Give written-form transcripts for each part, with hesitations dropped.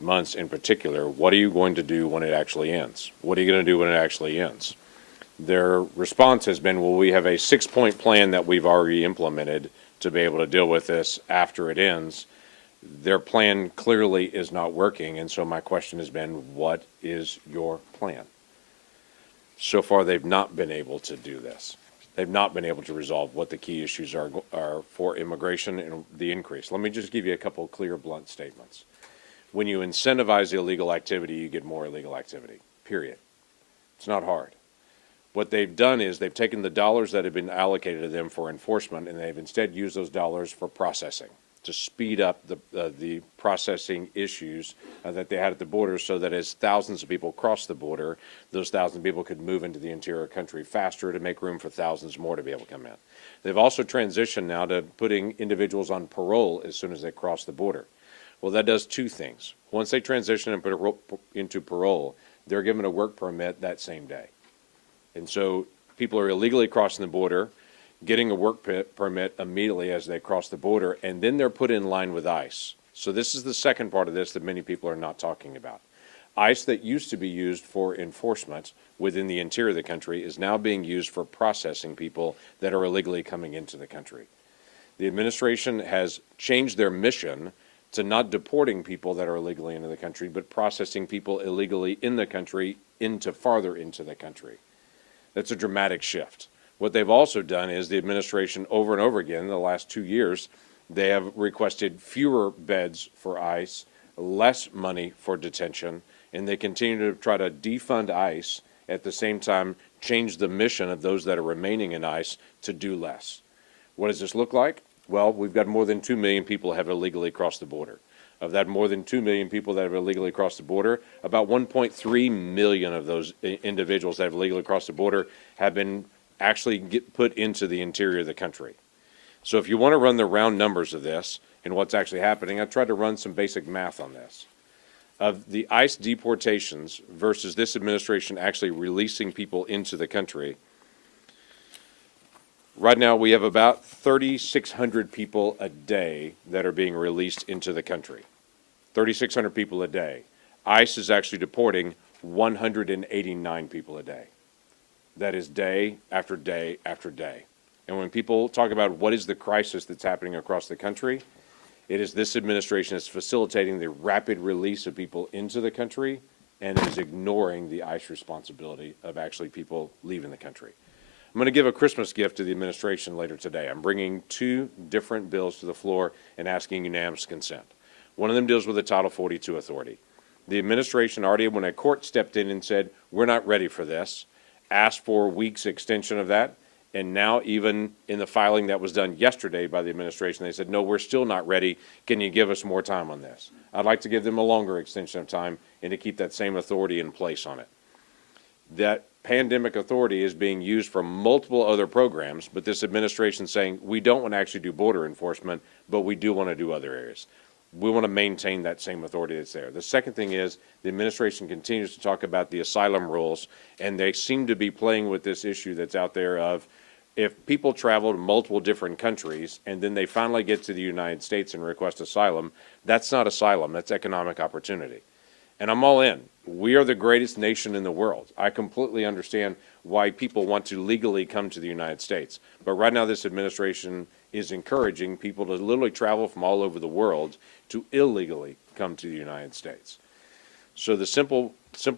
months in particular, what are you going to do when it actually ends? What are you going to do when it actually ends? Their response has been, well, we have a 6-point plan that we've already implemented to be able to deal with this after it ends. Their plan clearly is not working, and so my question has been, what is your plan? So far, they've not been able to do this. They've not been able to resolve what the key issues are for immigration and the increase. Let me just give you a couple of clear, blunt statements. When you incentivize illegal activity, you get more illegal activity, period. It's not hard. What they've done is they've taken the dollars that have been allocated to them for enforcement, and they've instead used those dollars for processing, to speed up the processing issues that they had at the border, so that as thousands of people cross the border, those thousands of people could move into the interior country faster to make room for thousands more to be able to come in. They've also transitioned now to putting individuals on parole as soon as they cross the border. Well, that does two things. Once they transition and put into parole, they're given a work permit that same day. And so people are illegally crossing the border, getting a work permit immediately as they cross the border, and then they're put in line with ICE. So this is the second part of this that many people are not talking about. ICE, that used to be used for enforcement within the interior of the country, is now being used for processing people that are illegally coming into the country. The administration has changed their mission to not deporting people that are illegally into the country, but processing people illegally in the country farther into the country. That's a dramatic shift. What they've also done is the administration over and over again in the last 2 years, they have requested fewer beds for ICE, less money for detention, and they continue to try to defund ICE, at the same time change the mission of those that are remaining in ICE to do less. What does this look like? Well, we've got more than 2 million people have illegally crossed the border. Of that more than 2 million people that have illegally crossed the border, about 1.3 million of those individuals that have illegally crossed the border have been actually put into the interior of the country. So if you want to run the round numbers of this and what's actually happening, I tried to run some basic math on this. Of the ICE deportations versus this administration actually releasing people into the country, right now we have about 3,600 people a day that are being released into the country. 3,600 people a day. ICE is actually deporting 189 people a day. That is day after day after day. And when people talk about what is the crisis that's happening across the country, it is this administration is facilitating the rapid release of people into the country and is ignoring the ICE responsibility of actually people leaving the country. I'm going to give a Christmas gift to the administration later today. I'm bringing 2 different bills to the floor and asking unanimous consent. One of them deals with the Title 42 authority. The administration already, when a court stepped in and said, we're not ready for this, asked for a week's extension of that, and now even in the filing that was done yesterday by the administration, they said, no, we're still not ready. Can you give us more time on this? I'd like to give them a longer extension of time and to keep that same authority in place on it. That pandemic authority is being used for multiple other programs, but this administration is saying we don't want to actually do border enforcement, but we do want to do other areas. We want to maintain that same authority that's there. The second thing is the administration continues to talk about the asylum rules, and they seem to be playing with this issue that's out there of if people travel to multiple different countries and then they finally get to the United States and request asylum, that's not asylum, that's economic opportunity. And I'm all in. We are the greatest nation in the world. I completely understand why people want to legally come to the United States. But right now this administration is encouraging people to literally travel from all over the world to illegally come to the United States. So the simple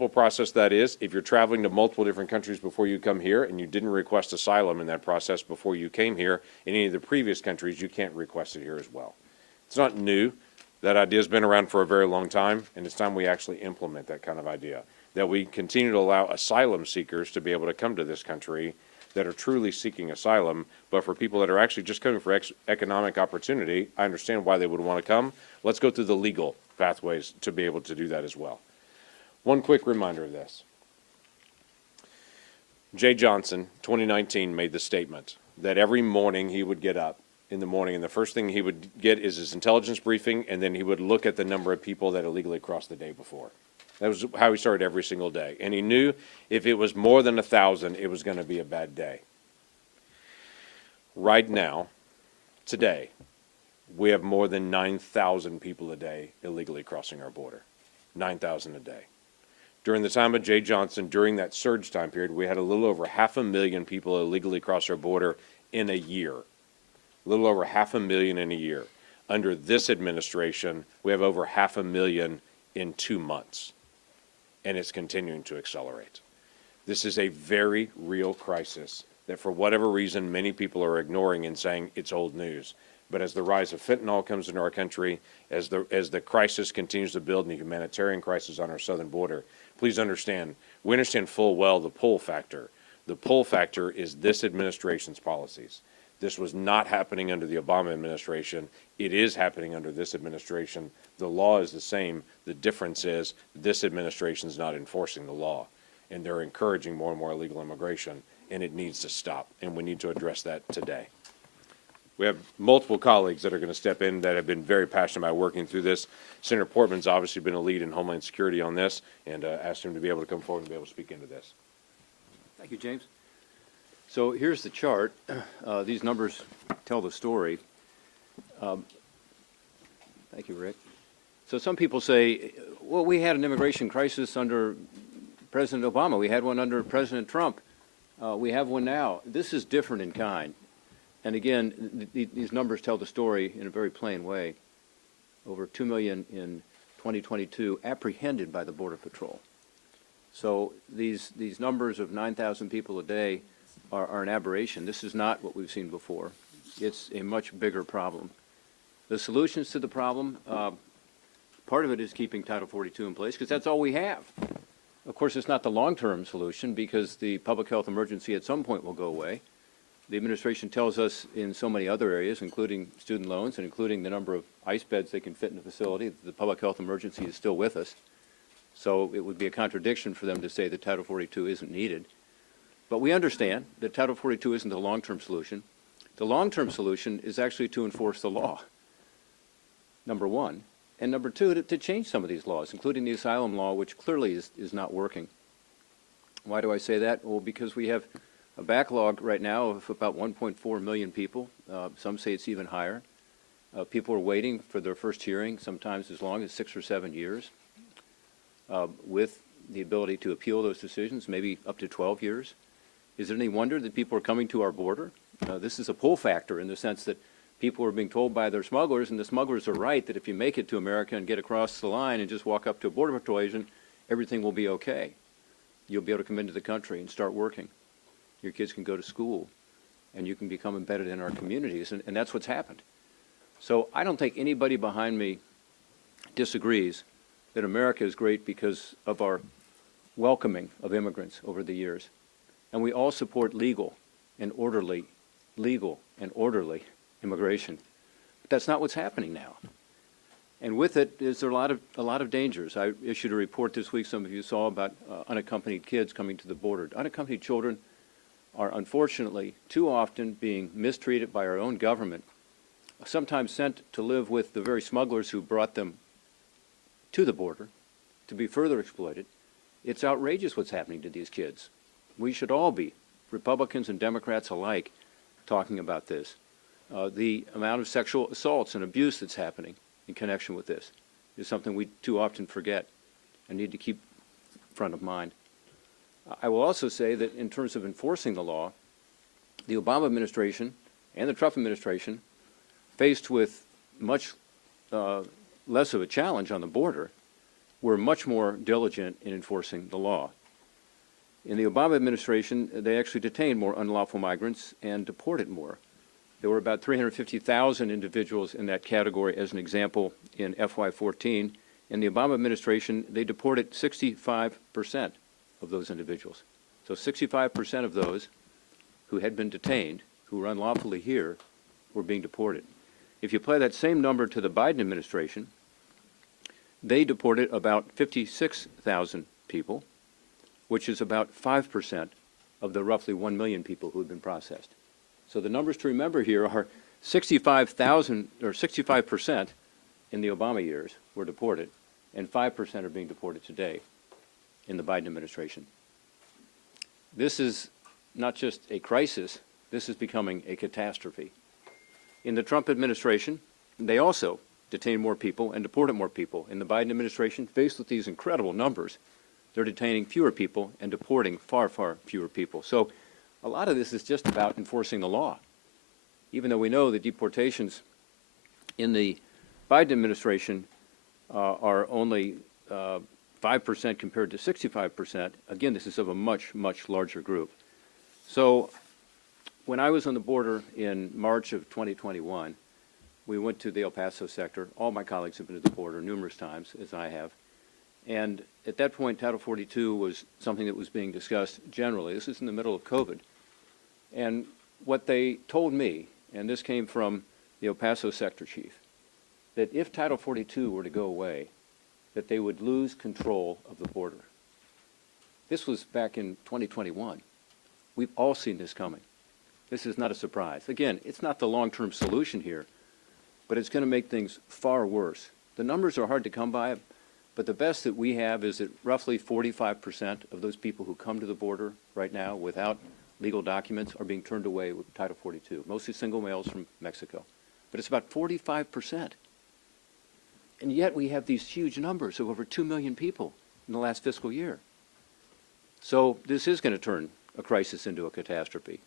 process that is, if you're traveling to multiple different countries before you come here and you didn't request asylum in that process before you came here in any of the previous countries, you can't request it here as well. It's not new. That idea has been around for a very long time, and it's time we actually implement that kind of idea, that we continue to allow asylum seekers to be able to come to this country that are truly seeking asylum, but for people that are actually just coming for economic opportunity, I understand why they would want to come. Let's go through the legal pathways to be able to do that as well. One quick reminder of this. Jay Johnson, 2019, made the statement that every morning he would get up in the morning, and the first thing he would get is his intelligence briefing, and then he would look at the number of people that illegally crossed the day before. That was how he started every single day. And he knew if it was more than 1,000, it was going to be a bad day. Right now, today, we have more than 9,000 people a day illegally crossing our border. 9,000 a day. During the time of Jay Johnson, during that surge time period, we had a little over 500,000 people illegally cross our border in a year. A little over 500,000 in a year. Under this administration, we have over 500,000 in 2 months, and it's continuing to accelerate. This is a very real crisis that, for whatever reason, many people are ignoring and saying it's old news. But as the rise of fentanyl comes into our country, as the crisis continues to build in the humanitarian crisis on our southern border, please understand, we understand full well the pull factor. The pull factor is this administration's policies. This was not happening under the Obama administration. It is happening under this administration. The law is the same. The difference is this administration is not enforcing the law, and they're encouraging more and more illegal immigration, and it needs to stop, and we need to address that today. We have multiple colleagues that are going to step in that have been very passionate about working through this. Senator Portman's obviously been a lead in Homeland Security on this, and asked him to be able to come forward and be able to speak into this. Thank you, James. So here's the chart. These numbers tell the story. Thank you, Rick. So some people say, well, we had an immigration crisis under President Obama. We had one under President Trump. We have one now. This is different in kind. And again, these numbers tell the story in a very plain way. Over 2 million in 2022 apprehended by the Border Patrol. So these numbers of 9,000 people a day are an aberration. This is not what we've seen before. It's a much bigger problem. The solutions to the problem, part of it is keeping Title 42 in place, because that's all we have. Of course, it's not the long-term solution, because the public health emergency at some point will go away. The administration tells us in so many other areas, including student loans and including the number of ICE beds they can fit in the facility, that the public health emergency is still with us. So it would be a contradiction for them to say that Title 42 isn't needed. But we understand that Title 42 isn't the long-term solution. The long-term solution is actually to enforce the law, number one. And number two, to change some of these laws, including the asylum law, which clearly is not working. Why do I say that? Well, because we have a backlog right now of about 1.4 million people. Some say it's even higher. People are waiting for their first hearing, sometimes as long as 6 or 7 years, with the ability to appeal those decisions, maybe up to 12 years. Is it any wonder that people are coming to our border? This is a pull factor in the sense that people are being told by their smugglers, and the smugglers are right, that if you make it to America and get across the line and just walk up to a Border Patrol agent, everything will be okay. You'll be able to come into the country and start working. Your kids can go to school, and you can become embedded in our communities, and that's what's happened. So I don't think anybody behind me disagrees that America is great because of our welcoming of immigrants over the years. And we all support legal and orderly immigration. But that's not what's happening now. And with it is there a lot of dangers. I issued a report this week, some of you saw, about unaccompanied kids coming to the border. Unaccompanied children are unfortunately too often being mistreated by our own government, sometimes sent to live with the very smugglers who brought them to the border to be further exploited. It's outrageous what's happening to these kids. We should all be, Republicans and Democrats alike, talking about this. The amount of sexual assaults and abuse that's happening in connection with this is something we too often forget and need to keep front of mind. I will also say that in terms of enforcing the law, the Obama administration and the Trump administration, faced with much less of a challenge on the border, were much more diligent in enforcing the law. In the Obama administration, they actually detained more unlawful migrants and deported more. There were about 350,000 individuals in that category, as an example, in FY14. In the Obama administration, they deported 65% of those individuals. So 65% of those who had been detained, who were unlawfully here, were being deported. If you apply that same number to the Biden administration, they deported about 56,000 people, which is about 5% of the roughly 1 million people who have been processed. So the numbers to remember here are 65,000 or 65% in the Obama years were deported, and 5% are being deported today in the Biden administration. This is not just a crisis, this is becoming a catastrophe. In the Trump administration, they also detain more people and deported more people. In the Biden administration, faced with these incredible numbers, they're detaining fewer people and deporting far, far fewer people. So a lot of this is just about enforcing the law. Even though we know that deportations in the Biden administration are only 5% compared to 65%, again, this is of a much, much larger group. So when I was on the border in March of 2021, we went to the El Paso sector. All my colleagues have been to the border numerous times, as I have. And at that point, Title 42 was something that was being discussed generally. This is in the middle of COVID. And what they told me, and this came from the El Paso sector chief, that if Title 42 were to go away, that they would lose control of the border. This was back in 2021. We've all seen this coming. This is not a surprise. Again, it's not the long-term solution here, but it's going to make things far worse. The numbers are hard to come by, but the best that we have is that roughly 45% of those people who come to the border right now without legal documents are being turned away with Title 42, mostly single males from Mexico. But it's about 45%. And yet we have these huge numbers of over 2 million people in the last fiscal year. So this is going to turn a crisis into a catastrophe.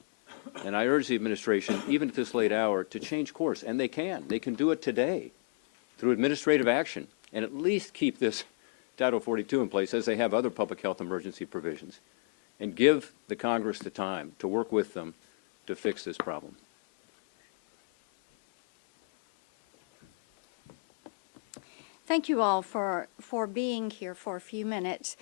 And I urge the administration, even at this late hour, to change course. And they can. They can do it today through administrative action and at least keep this Title 42 in place as they have other public health emergency provisions, and give the Congress the time to work with them to fix this problem. Thank you all for being here for a few minutes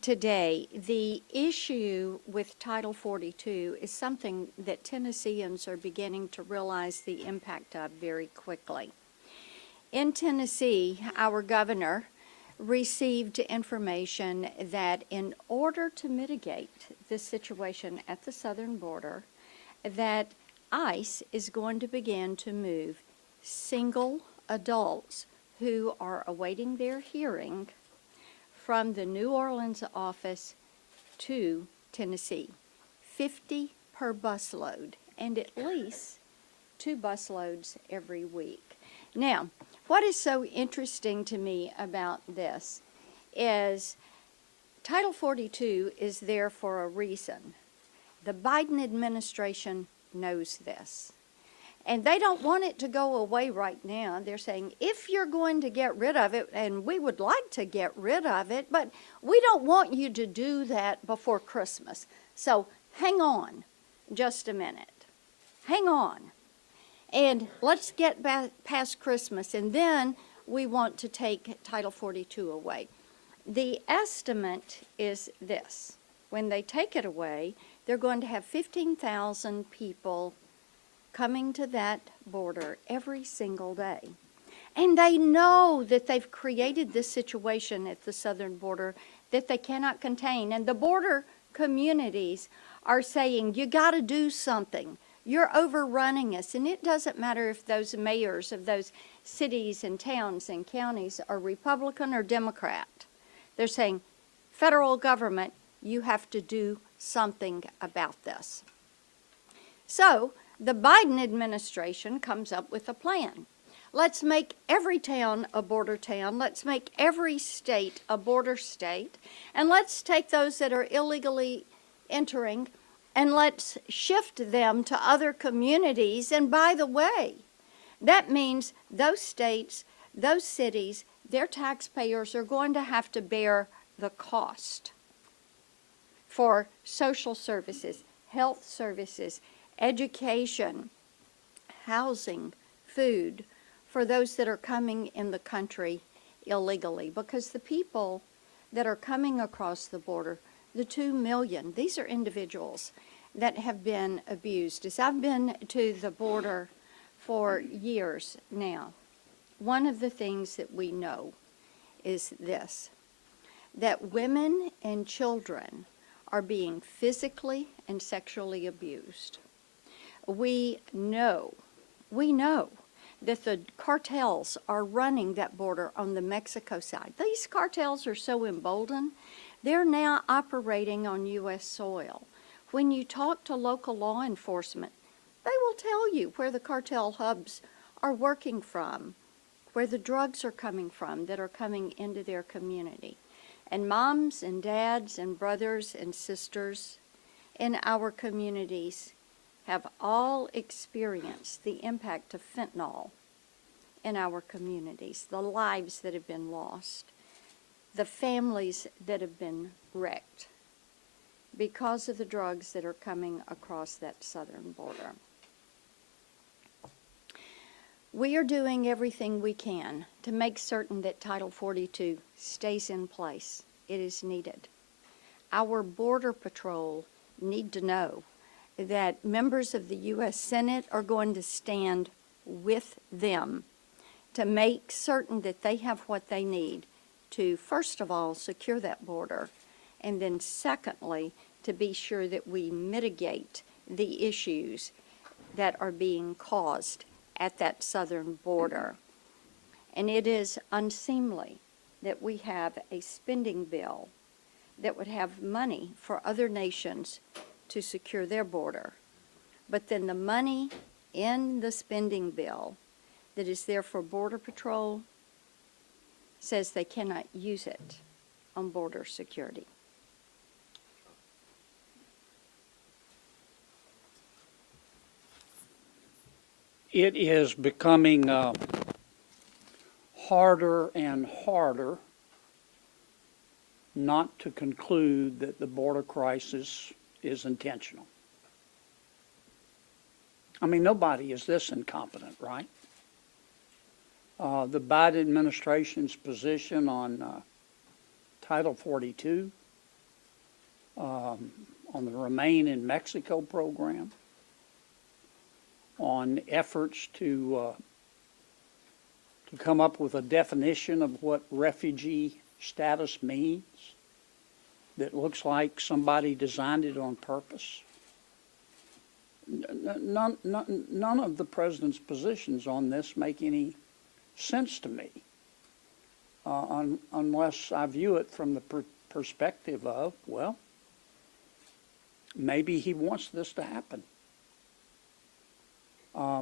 today. The issue with Title 42 is something that Tennesseans are beginning to realize the impact of very quickly. In Tennessee, our governor received information that in order to mitigate the situation at the southern border, that ICE is going to begin to move single adults who are awaiting their hearing from the New Orleans office to Tennessee. 50 per busload, and at least 2 busloads every week. Now, what is so interesting to me about this is Title 42 is there for a reason. The Biden administration knows this. And they don't want it to go away right now. They're saying, if you're going to get rid of it, and we would like to get rid of it, but we don't want you to do that before Christmas. So hang on just a minute. Hang on. And let's get past Christmas, and then we want to take Title 42 away. The estimate is this. When they take it away, they're going to have 15,000 people coming to that border every single day. And they know that they've created this situation at the southern border that they cannot contain. And the border communities are saying, you got to do something. You're overrunning us. And it doesn't matter if those mayors of those cities and towns and counties are Republican or Democrat. They're saying, federal government, you have to do something about this. So the Biden administration comes up with a plan. Let's make every town a border town. Let's make every state a border state. And let's take those that are illegally entering and let's shift them to other communities. And by the way, that means those states, those cities, their taxpayers are going to have to bear the cost for social services, health services, education, housing, food, for those that are coming in the country illegally. Because the people that are coming across the border, the 2 million, these are individuals that have been abused. As I've been to the border for years now, one of the things that we know is this, that women and children are being physically and sexually abused. We know that the cartels are running that border on the Mexico side. These cartels are so emboldened, they're now operating on U.S. soil. When you talk to local law enforcement, they will tell you where the cartel hubs are working from, where the drugs are coming from that are coming into their community. And moms and dads and brothers and sisters in our communities have all experienced the impact of fentanyl in our communities, the lives that have been lost, the families that have been wrecked because of the drugs that are coming across that southern border. We are doing everything we can to make certain that Title 42 stays in place. It is needed. Our Border Patrol need to know that members of the U.S. Senate are going to stand with them to make certain that they have what they need to, first of all, secure that border, and then secondly, to be sure that we mitigate the issues that are being caused at that southern border. And it is unseemly that we have a spending bill that would have money for other nations to secure their border. But then the money in the spending bill that is there for Border Patrol says they cannot use it on border security. It is becoming harder and harder not to conclude that the border crisis is intentional. I mean, nobody is this incompetent, right? The Biden administration's position on Title 42, on the Remain in Mexico program, on efforts to come up with a definition of what refugee status means that looks like somebody designed it on purpose. None of the president's positions on this make any sense to me, unless I view it from the perspective of, well, maybe he wants this to happen.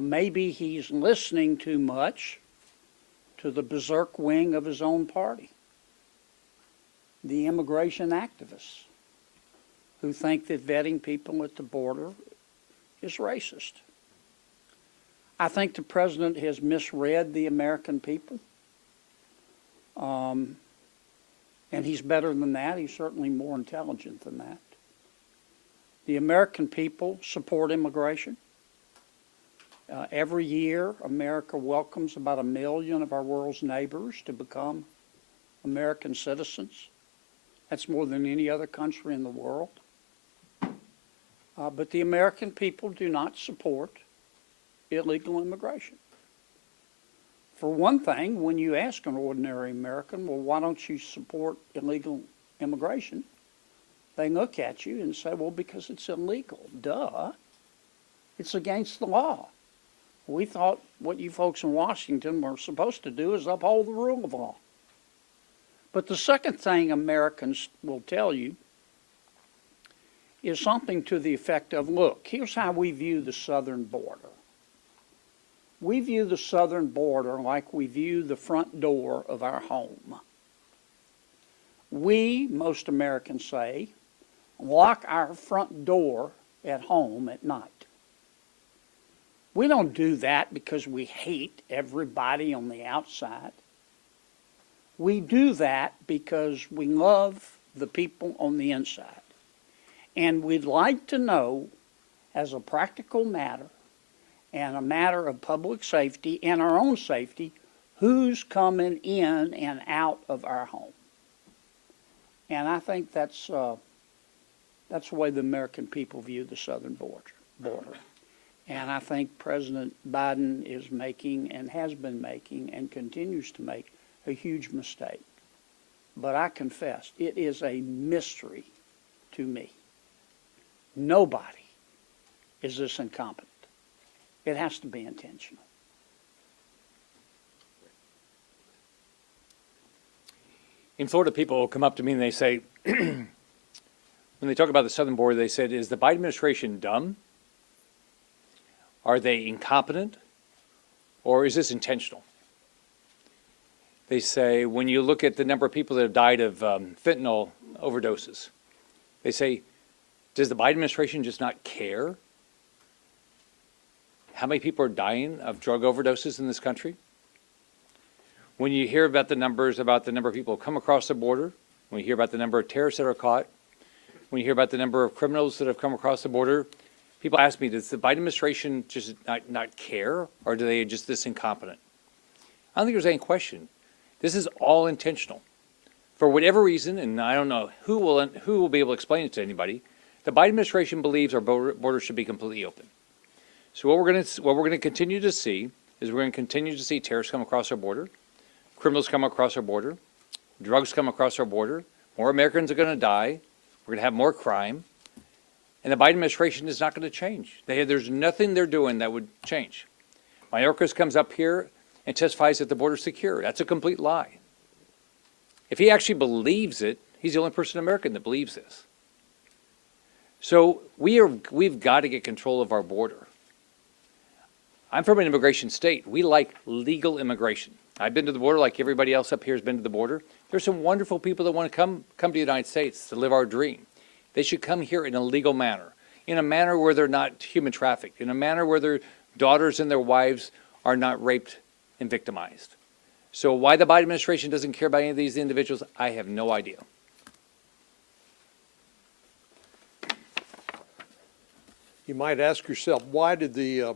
Maybe he's listening too much to the berserk wing of his own party, the immigration activists who think that vetting people at the border is racist. I think the president has misread the American people. And he's better than that. He's certainly more intelligent than that. The American people support immigration. Every year, America welcomes about 1 million of our world's neighbors to become American citizens. That's more than any other country in the world. But the American people do not support illegal immigration. For one thing, when you ask an ordinary American, well, why don't you support illegal immigration? They look at you and say, well, because it's illegal. Duh. It's against the law. We thought what you folks in Washington were supposed to do is uphold the rule of law. But the second thing Americans will tell you is something to the effect of, look, here's how we view the southern border. We view the southern border like we view the front door of our home. We, most Americans say, lock our front door at home at night. We don't do that because we hate everybody on the outside. We do that because we love the people on the inside. And we'd like to know, as a practical matter, and a matter of public safety and our own safety, who's coming in and out of our home. And I think that's the way the American people view the southern border. And I think President Biden is making and has been making and continues to make a huge mistake. But I confess, it is a mystery to me. Nobody is this incompetent. It has to be intentional. In Florida, people will come up to me and they say, when they talk about the southern border, they said, is the Biden administration dumb? Are they incompetent? Or is this intentional? They say when you look at the number of people that have died of fentanyl overdoses, they say, does the Biden administration just not care how many people are dying of drug overdoses in this country? When you hear about the numbers, about the number of people who come across the border, when you hear about the number of terrorists that are caught, when you hear about the number of criminals that have come across the border, people ask me, does the Biden administration just not care, or do they just this incompetent? I don't think there's any question. This is all intentional. For whatever reason, and I don't know who will be able to explain it to anybody, the Biden administration believes our border should be completely open. So what we're going to continue to see is we're going to continue to see terrorists come across our border, criminals come across our border, drugs come across our border, more Americans are going to die, we're going to have more crime, and the Biden administration is not going to change. There's nothing they're doing that would change. Mayorkas comes up here and testifies that the border's secure. That's a complete lie. If he actually believes it, he's the only person in America that believes this. So we've got to get control of our border. I'm from an immigration state. We like legal immigration. I've been to the border like everybody else up here has been to the border. There's some wonderful people that want to come to the United States to live our dream. They should come here in a legal manner, in a manner where they're not human trafficked, in a manner where their daughters and their wives are not raped and victimized. So why the Biden administration doesn't care about any of these individuals, I have no idea. You might ask yourself, why did the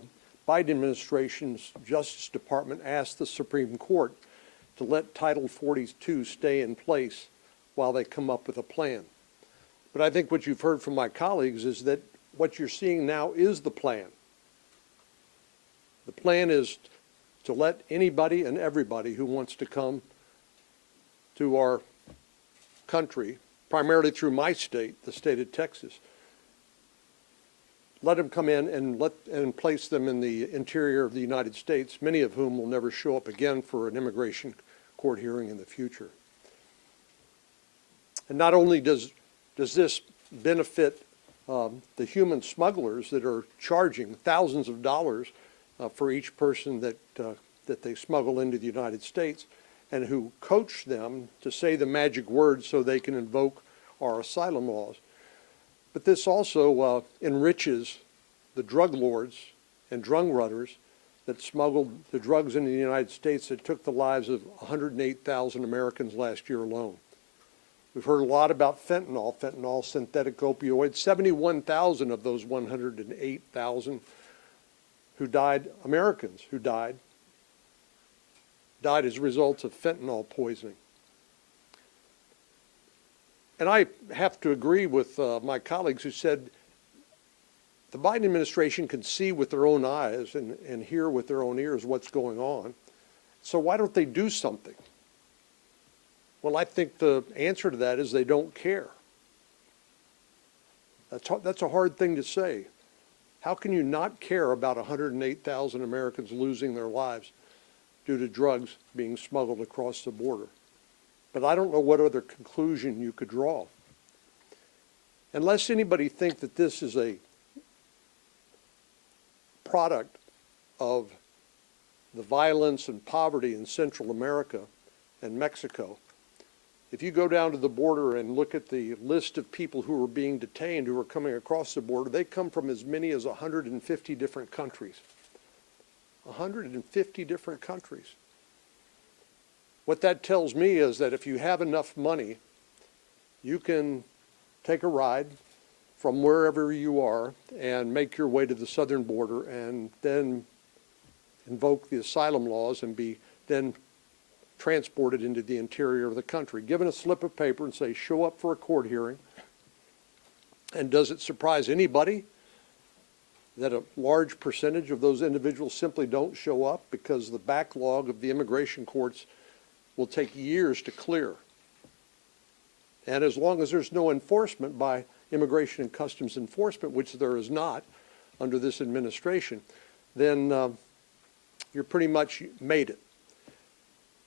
Biden administration's Justice Department ask the Supreme Court to let Title 42 stay in place while they come up with a plan? But I think what you've heard from my colleagues is that what you're seeing now is the plan. The plan is to let anybody and everybody who wants to come to our country, primarily through my state, the state of Texas, let them come in and place them in the interior of the United States, many of whom will never show up again for an immigration court hearing in the future. And not only does this benefit the human smugglers that are charging thousands of dollars for each person that they smuggle into the United States, and who coach them to say the magic words so they can invoke our asylum laws. But this also enriches the drug lords and drug runners that smuggled the drugs into the United States that took the lives of 108,000 Americans last year alone. We've heard a lot about fentanyl, synthetic opioids. 71,000 of those 108,000 who died, Americans who died as a result of fentanyl poisoning. And I have to agree with my colleagues who said the Biden administration can see with their own eyes and hear with their own ears what's going on. So why don't they do something? Well, I think the answer to that is they don't care. That's a hard thing to say. How can you not care about 108,000 Americans losing their lives due to drugs being smuggled across the border? But I don't know what other conclusion you could draw. Unless anybody think that this is a product of the violence and poverty in Central America and Mexico, if you go down to the border and look at the list of people who are being detained, who are coming across the border, they come from as many as 150 different countries. 150 different countries. What that tells me is that if you have enough money, you can take a ride from wherever you are and make your way to the southern border and then invoke the asylum laws and be then transported into the interior of the country, given a slip of paper and say, show up for a court hearing. And does it surprise anybody that a large percentage of those individuals simply don't show up because the backlog of the immigration courts will take years to clear? And as long as there's no enforcement by Immigration and Customs Enforcement, which there is not under this administration, then you're pretty much made it.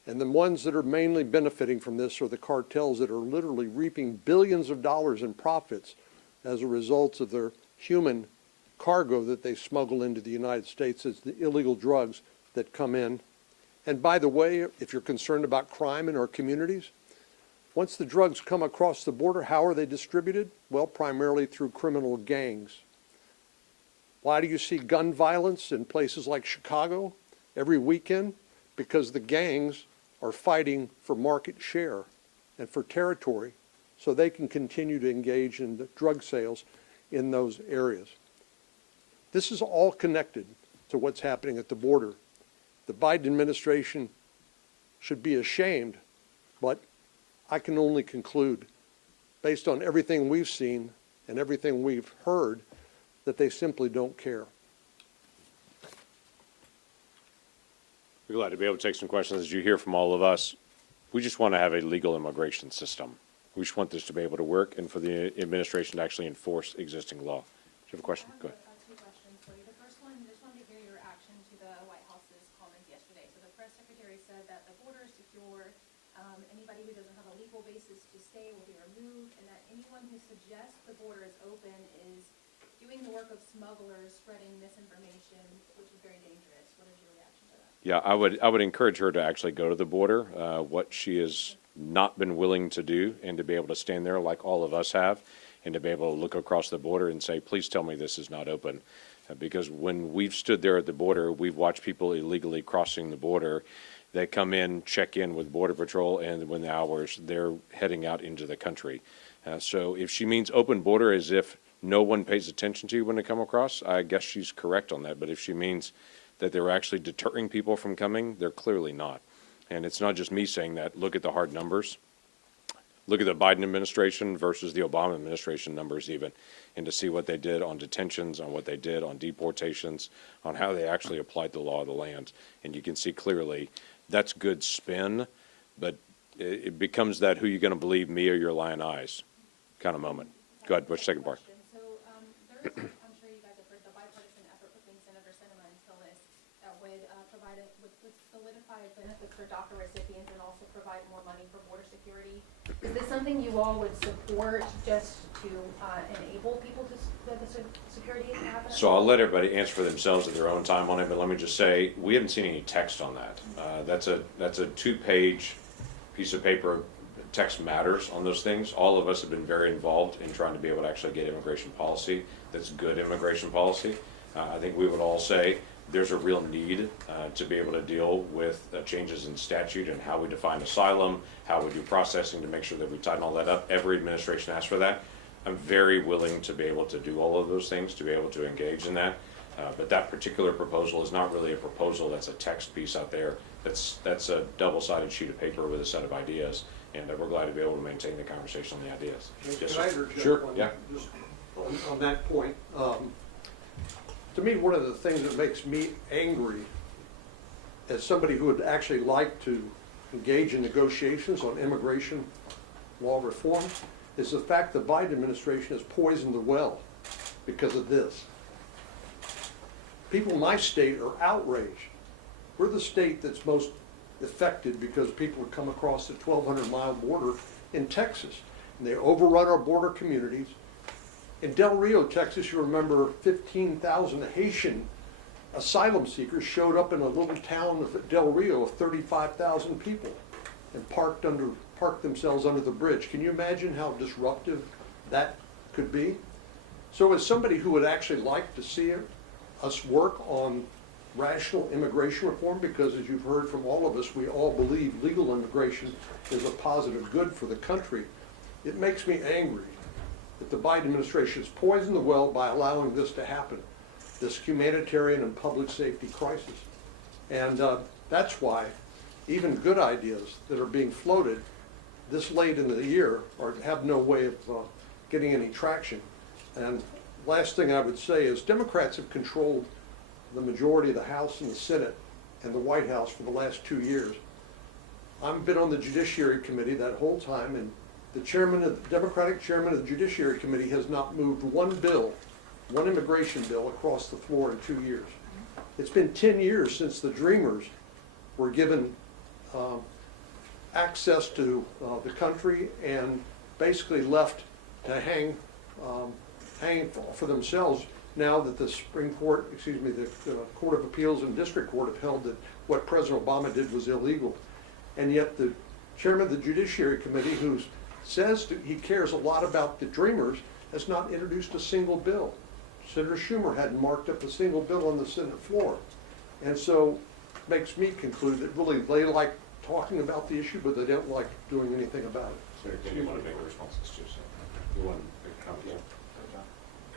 And the ones that are mainly benefiting from this are the cartels that are literally reaping billions of dollars in profits as a result of their human cargo that they smuggle into the United States as the illegal drugs that come in And by the way, if you're concerned about crime in our communities, once the drugs come across the border, how are they distributed? Well, primarily through criminal gangs. Why do you see gun violence in places like Chicago every weekend? Because the gangs are fighting for market share and for territory so they can continue to engage in the drug sales in those areas. This is all connected to what's happening at the border. The Biden administration should be ashamed, but I can only conclude, based on everything we've seen and everything we've heard, that they simply don't care. We're glad to be able to take some questions. As you hear from all of us, we just want to have a legal immigration system. We just want this to be able to work and for the administration to actually enforce existing law. Do you have a question? Go ahead. Two questions for you. The first one, just wanted to hear your reaction to the White House's comments yesterday. So the press secretary said that the border is secure. Anybody who doesn't have a legal basis to stay will be removed, and that anyone who suggests the border is open is doing the work of smugglers spreading misinformation, which is very dangerous. What is your reaction to that? Yeah, I would encourage her to actually go to the border, what she has not been willing to do, and to be able to stand there like all of us have, and to be able to look across the border and say, please tell me this is not open. Because when we've stood there at the border, we've watched people illegally crossing the border. They come in, check in with Border Patrol, and within hours, they're heading out into the country. So if she means open border as if no one pays attention to you when they come across, I guess she's correct on that. But if she means that they're actually deterring people from coming, they're clearly not. And it's not just me saying that. Look at the hard numbers. Look at the Biden administration versus the Obama administration numbers even, and to see what they did on detentions, on what they did on deportations, on how they actually applied the law of the land. And you can see clearly that's good spin, but it becomes that who you going to believe, me or your lying eyes kind of moment. Go ahead, what's the second part? So there is, I'm sure you guys have heard, the bipartisan effort between Senator Sinema and Tillis that would provide it, would solidify benefits for DACA recipients and also provide more money for border security. Is this something you all would support just to enable people to, the security to happen? So I'll let everybody answer for themselves at their own time on it, but let me just say, we haven't seen any text on that. That's a 2-page piece of paper. Text matters on those things. All of us have been very involved in trying to be able to actually get immigration policy that's good immigration policy. I think we would all say there's a real need to be able to deal with changes in statute and how we define asylum, how we do processing to make sure that we tighten all that up. Every administration asks for that. I'm very willing to be able to do all of those things, to be able to engage in that. But that particular proposal is not really a proposal. That's a text piece out there. That's a double-sided sheet of paper with a set of ideas. And we're glad to be able to maintain the conversation on the ideas. Can I interject Sure, on- yeah. just on that point? To me, one of the things that makes me angry as somebody who would actually like to engage in negotiations on immigration law reform is the fact the Biden administration has poisoned the well because of this. People in my state are outraged. We're the state that's most affected because people have come across the 1,200-mile border in Texas. And they overrun our border communities. In Del Rio, Texas, you remember 15,000 Haitian asylum seekers showed up in a little town of Del Rio of 35,000 people and parked themselves under the bridge. Can you imagine how disruptive that could be? So as somebody who would actually like to see us work on rational immigration reform, because as you've heard from all of us, we all believe legal immigration is a positive good for the country, it makes me angry that the Biden administration has poisoned the well by allowing this to happen, this humanitarian and public safety crisis. And that's why even good ideas that are being floated this late in the year have no way of getting any traction. And last thing I would say is Democrats have controlled the majority of the House and the Senate and the White House for the last 2 years. I've been on the Judiciary Committee that whole time, and the Democratic chairman of the Judiciary Committee has not moved one immigration bill across the floor in 2 years. It's been 10 years since the Dreamers were given access to the country and basically left to hang for themselves now that the Supreme Court, excuse me, the Court of Appeals and District Court have held that what President Obama did was illegal. And yet the chairman of the Judiciary Committee, who says that he cares a lot about the Dreamers, has not introduced a single bill. Senator Schumer hadn't marked up a single bill on the Senate floor. And so makes me conclude that really they like talking about the issue, but they don't like doing anything about it. Senator Kennedy, you want to make responses too, so you want to make a comment?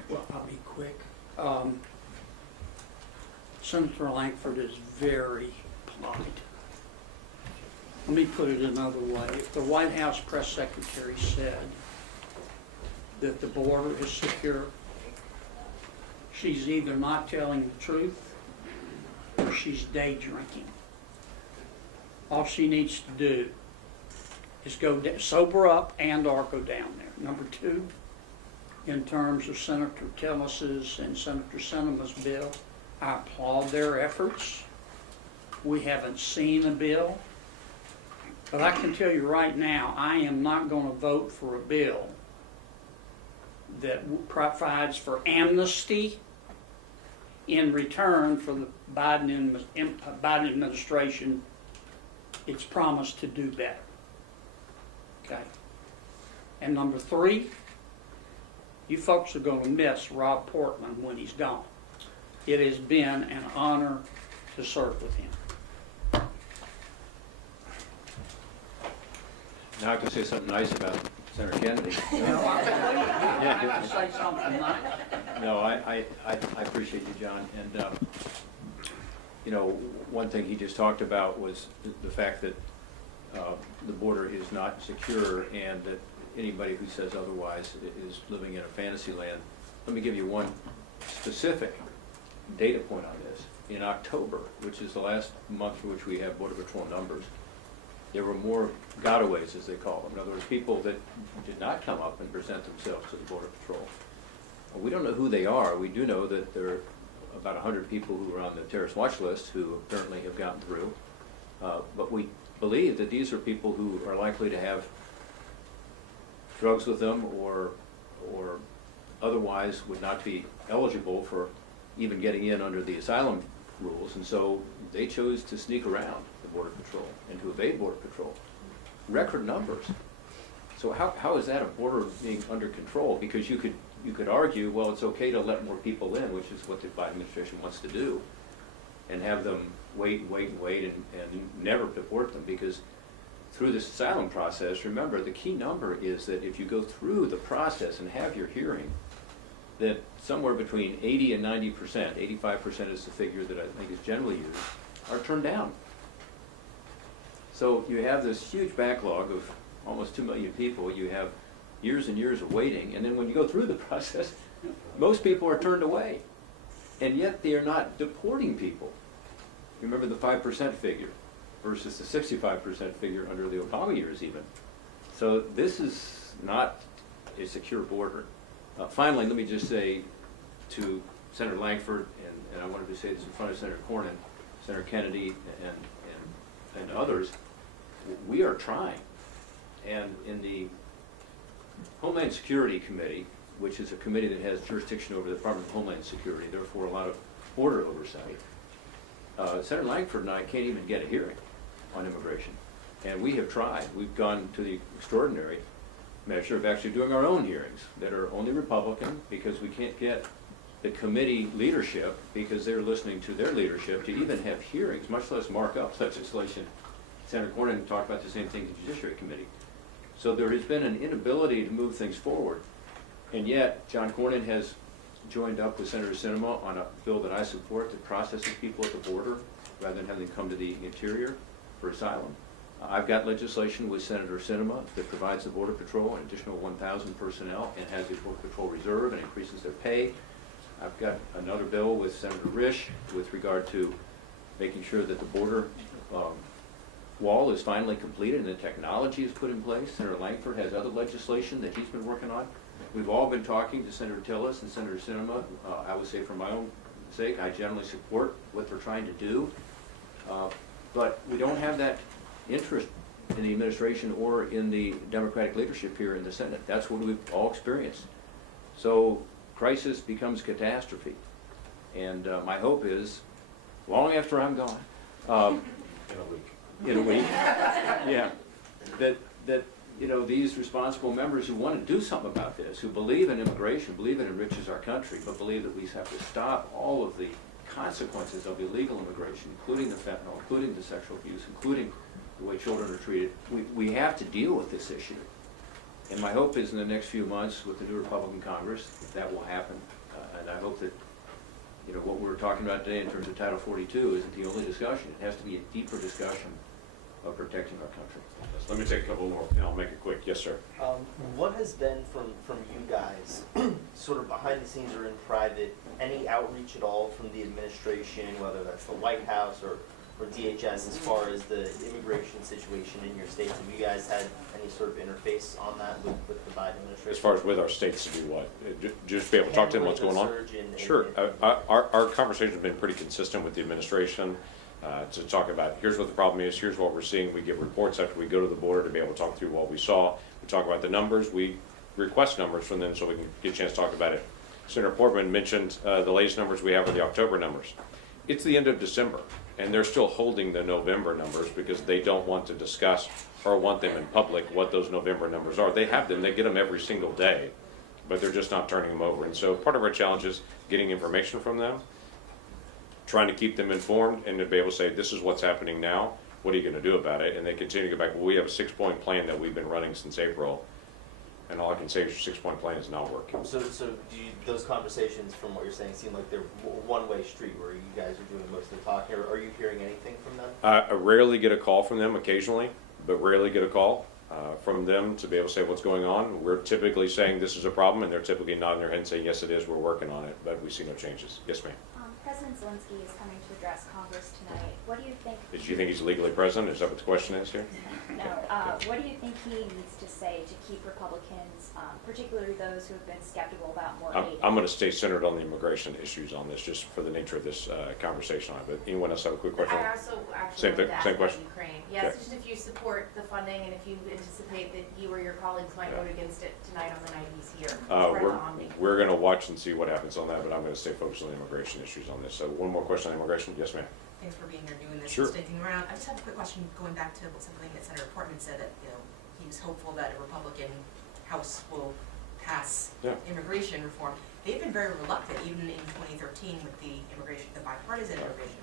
Well, I'll be quick. Senator Lankford is very polite. Let me put it another way. If the White House press secretary said that the border is secure, she's either not telling the truth or she's day drinking. All she needs to do is sober up and or go down there. Number two, in terms of Senator Tillis's and Senator Sinema's bill, I applaud their efforts. We haven't seen a bill, but I can tell you right now, I am not going to vote for a bill that provides for amnesty in return for the Biden administration. It's promised to do better. Okay. And number three, you folks are going to miss Rob Portman when he's gone. It has been an honor to serve with him. Now I can say something nice about Senator Kennedy. I can say something nice. No, I appreciate you, John. And, you know, one thing he just talked about was the fact that the border is not secure and that anybody who says otherwise is living in a fantasy land. Let me give you one specific data point on this. In October, which is the last month for which we have Border Patrol numbers, there were more gotaways, as they call them. In other words, people that did not come up and present themselves to the Border Patrol. We don't know who they are. We do know that there are about 100 people who are on the terrorist watch list who apparently have gotten through. But we believe that these are people who are likely to have drugs with them or otherwise would not be eligible for even getting in under the asylum rules. And so they chose to sneak around the Border Patrol and to evade Border Patrol. Record numbers. So how is that a border being under control? Because you could argue, well, it's okay to let more people in, which is what the Biden administration wants to do, and have them wait and never deport them, because through this asylum process, remember, the key number is that if you go through the process and have your hearing, that somewhere between 80 and 90%, 85% is the figure that I think is generally used, are turned down. So you have this huge backlog of almost 2 million people. You have years and years of waiting, and then when you go through the process, most people are turned away, and yet they are not deporting people. Remember the 5% figure versus the 65% figure under the Obama years even. So this is not a secure border. Finally, let me just say to Senator Lankford, and I wanted to say this in front of Senator Cornyn, Senator Kennedy, and others, we are trying. And in the Homeland Security Committee, which is a committee that has jurisdiction over the Department of Homeland Security, therefore a lot of border oversight, Senator Lankford and I can't even get a hearing on immigration. And we have tried. We've gone to the extraordinary measure of actually doing our own hearings that are only Republican, because we can't get the committee leadership, because they're listening to their leadership, to even have hearings, much less mark up legislation. Senator Cornyn talked about the same thing in the Judiciary Committee. So there has been an inability to move things forward. And yet, John Cornyn has joined up with Senator Sinema on a bill that I support that processes people at the border rather than having them come to the interior for asylum. I've got legislation with Senator Sinema that provides the Border Patrol an additional 1,000 personnel and has a Border Patrol reserve and increases their pay. I've got another bill with Senator Risch with regard to making sure that the border wall is finally completed and the technology is put in place. Senator Lankford has other legislation that he's been working on. We've all been talking to Senator Tillis and Senator Sinema. I would say for my own sake, I generally support what they're trying to do. But we don't have that interest in the administration or in the Democratic leadership here in the Senate. That's what we've all experienced. So crisis becomes catastrophe. And my hope is, long after I'm gone, in a week, yeah, that these responsible members who want to do something about this, who believe in immigration, believe it enriches our country, but believe that we have to stop all of the consequences of illegal immigration, including the fentanyl, including the sexual abuse, including the way children are treated. We have to deal with this issue. And my hope is in the next few months with the new Republican Congress, that will happen. And I hope that what we're talking about today in terms of Title 42 isn't the only discussion. It has to be a deeper discussion of protecting our country. Let me take a couple more, and I'll make it quick. Yes, sir. What has been from you guys, sort of behind the scenes or in private, any outreach at all from the administration, whether that's the White House or DHS, as far as the immigration situation in your states? Have you guys had any sort of interface on that with the Biden administration? As far as with our states to do what? Just be able to talk to them what's going on? Sure. In- Our conversation's been pretty consistent with the administration to talk about, here's what the problem is, here's what we're seeing. We get reports after we go to the border to be able to talk through what we saw. We talk about the numbers. We request numbers from them so we can get a chance to talk about it. Senator Portman mentioned the latest numbers we have are the October numbers. It's the end of December, and they're still holding the November numbers because they don't want to discuss or want them in public what those November numbers are. They have them, they get them every single day, but they're just not turning them over. And so part of our challenge is getting information from them, trying to keep them informed, and to be able to say, this is what's happening now, what are you gonna do about it? And they continue to go back, well, we have a 6-point plan that we've been running since April, and all I can say is your 6-point plan is not working. So those conversations, from what you're saying, seem like they're one-way street where you guys are doing most of the talking, or are you hearing anything from them? I rarely get a call from them, occasionally, but rarely get a call from them to be able to say what's going on. We're typically saying this is a problem, and they're typically nodding their head and saying, yes, it is, we're working on it, but we see no changes. Yes, ma'am. President Zelensky is coming to address Congress tonight. What do you think? Do you think he's legally present? Is that what the question is here? No. What do you think he needs to say to keep Republicans, particularly those who have been skeptical about more aid? I'm going to stay centered on the immigration issues on this, just for the nature of this conversation on it. But anyone else have a quick question? I also Same actually wanted to ask same about question? Ukraine. Yes, Okay. just if you support the funding and if you anticipate that you or your colleagues might vote against it tonight on the night he's here. We're going to watch and see what happens on that, but I'm going to stay focused on the immigration issues on this. So one more question on immigration? Yes, ma'am. Thanks for being here doing this Sure. and sticking around. I just have a quick question going back to something that Senator Portman said, that he was hopeful that a Republican House will pass immigration reform. They've been very reluctant, even in 2013 with the bipartisan immigration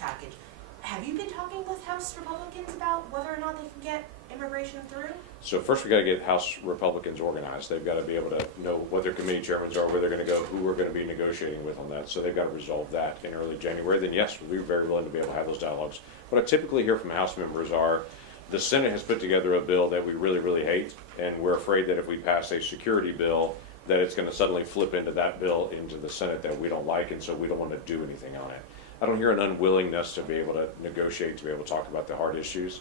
package. Have you been talking with House Republicans about whether or not they can get immigration through? So first we got to get House Republicans organized. They've got to be able to know what their committee chairmen are, where they're going to go, who we're going to be negotiating with on that. So they've got to resolve that in early January. Then yes, we're very willing to be able to have those dialogues. What I typically hear from House members are, the Senate has put together a bill that we really, really hate, and we're afraid that if we pass a security bill, that it's going to suddenly flip into that bill into the Senate that we don't like, and so we don't want to do anything on it. I don't hear an unwillingness to be able to negotiate, to be able to talk about the hard issues.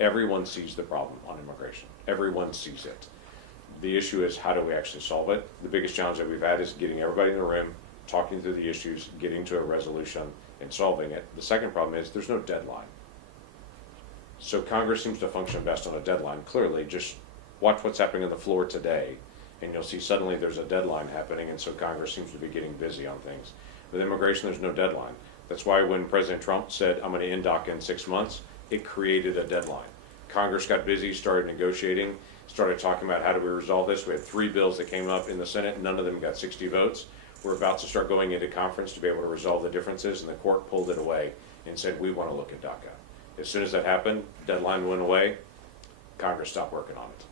Everyone sees the problem on immigration. Everyone sees it. The issue is, how do we actually solve it? The biggest challenge that we've had is getting everybody in the room, talking through the issues, getting to a resolution, and solving it. The second problem is there's no deadline. So Congress seems to function best on a deadline. Clearly, just watch what's happening on the floor today, and you'll see suddenly there's a deadline happening, and so Congress seems to be getting busy on things. With immigration, there's no deadline. That's why when President Trump said, I'm going to end DACA in 6 months, it created a deadline. Congress got busy, started negotiating, started talking about how do we resolve this. We had 3 bills that came up in the Senate. None of them got 60 votes. We're about to start going into conference to be able to resolve the differences, and the court pulled it away and said, we want to look at DACA. As soon as that happened, deadline went away, Congress stopped working on it.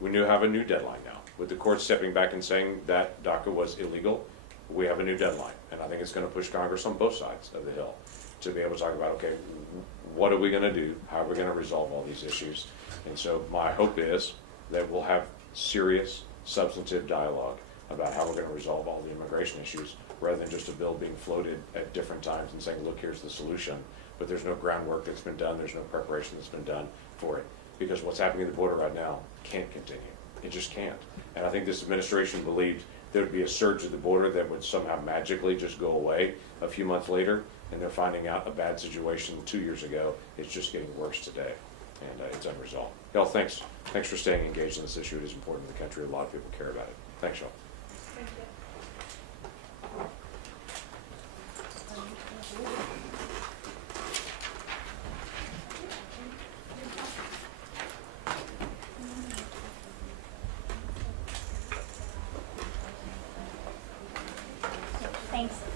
We now have a new deadline now. With the court stepping back and saying that DACA was illegal, we have a new deadline. And I think it's going to push Congress on both sides of the hill to be able to talk about, okay, what are we going to do? How are we going to resolve all these issues? And so my hope is that we'll have serious, substantive dialogue about how we're going to resolve all the immigration issues, rather than just a bill being floated at different times and saying, look, here's the solution. But there's no groundwork that's been done. There's no preparation that's been done for it. Because what's happening at the border right now can't continue. It just can't. And I think this administration believed there would be a surge at the border that would somehow magically just go away a few months later, and they're finding out a bad situation 2 years ago. It's just getting worse today, and it's unresolved. Y'all, thanks. Thanks for staying engaged in this issue. It is important to the country. A lot of people care about it. Thanks, y'all. Thank you. Thanks.